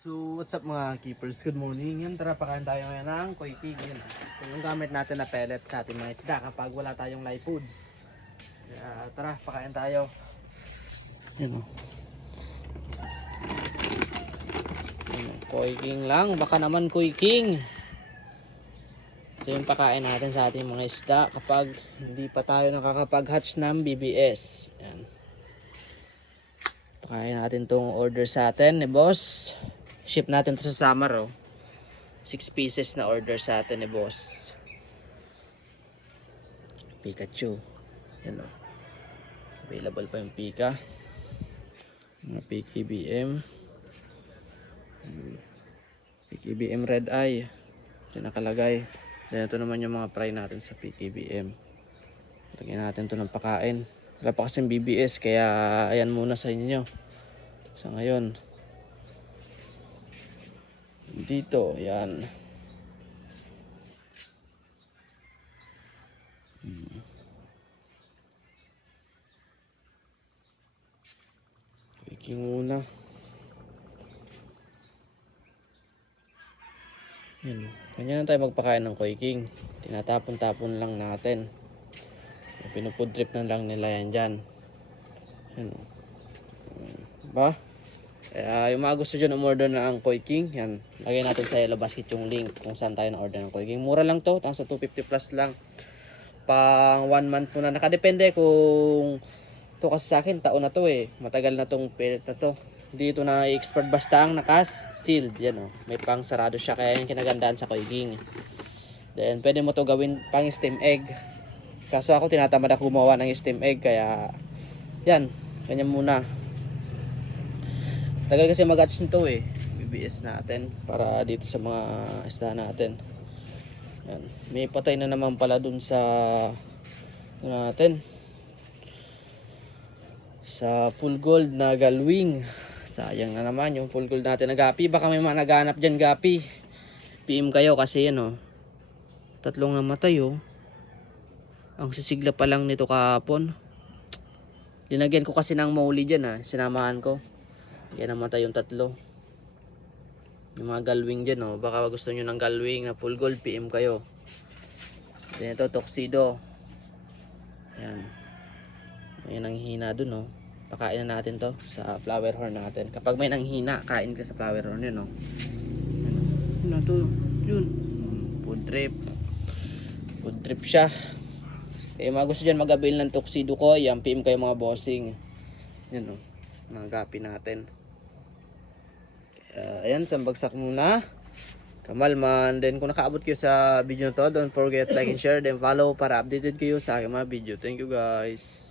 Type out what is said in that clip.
So, what's up mga keepers? Good morning. Yan, tara pakain tayo ngayon ng koi king. Yan. Ito yung gamit natin na pellet sa ating mga isda kapag wala tayong live foods. Kaya, tara, pakain tayo. Yan o. Koi king lang. Baka naman koi king. Ito yung pakain natin sa ating mga isda kapag hindi pa tayo nakakapag-hatch ng BBS. Yan. Pakain natin tong order sa atin ni boss. Ship natin to sa Samar, oh. 6 pieces na order sa atin ni boss. Pikachu. Yan, oh. Available pa yung Pika. Mga PKBM. PKBM Red Eye. Ito nakalagay. Then ito naman yung mga fry natin sa PKBM. Lagyan natin to ng pakain. Wala pa kasing BBS kaya ayan muna sa inyo. Sa ngayon. Dito, yan. Clicking muna. Yan. Ganyan tayo magpakain ng koi king. Tinatapon-tapon lang natin. Pinufood trip na lang nila yan dyan. Yan. Ba? Kaya yung mga gusto dyan umorder na ang koi king, yan. Lagay natin sa yellow basket yung link kung saan tayo na-order ng koi king. Mura lang to, sa 250 plus lang. Pang 1 month muna. Nakadepende kung to kasi sa akin, taon na to eh. Matagal na tong pellet na to. Dito na i-export basta ang sealed. Yan oh. May pang sarado siya kaya yung kinagandaan sa koi king. Then pwede mo to gawin pang steam egg. Kaso ako tinatamad ako gumawa ng steam egg kaya yan, ganyan muna. Tagal kasi mag-hatch nito eh. BBS natin para dito sa mga isda natin. Yan. May patay na naman pala dun sa natin. Sa full gold na galwing. Sayang na naman yung full gold natin na gapi. Baka may mga naghanap dyan gapi. PM kayo kasi yan oh. 3 namatay oh. Ang sisigla pa lang nito kahapon. Linagyan ko kasi ng molly dyan ah. Sinamahan ko. Kaya namatay yung 3. Yung mga galwing dyan oh. Baka gusto nyo ng galwing na full gold, PM kayo. Then ito tuxedo. Yan. May nanghina dun oh. Pakain na natin to sa flower horn natin. Kapag may nanghina, kain ka sa flower horn yun oh. Yun oh to. Yun. Food trip. Food trip siya. Kaya mga gusto dyan mag-avail ng tuxedo ko, yan, PM kayo mga bossing. Yan oh. Mga gapi natin. Ayan, sambagsak muna. Kamalman. Then kung nakaabot kayo sa video na to, don't forget like and share, then follow para updated kayo sa aking mga video. Thank you guys.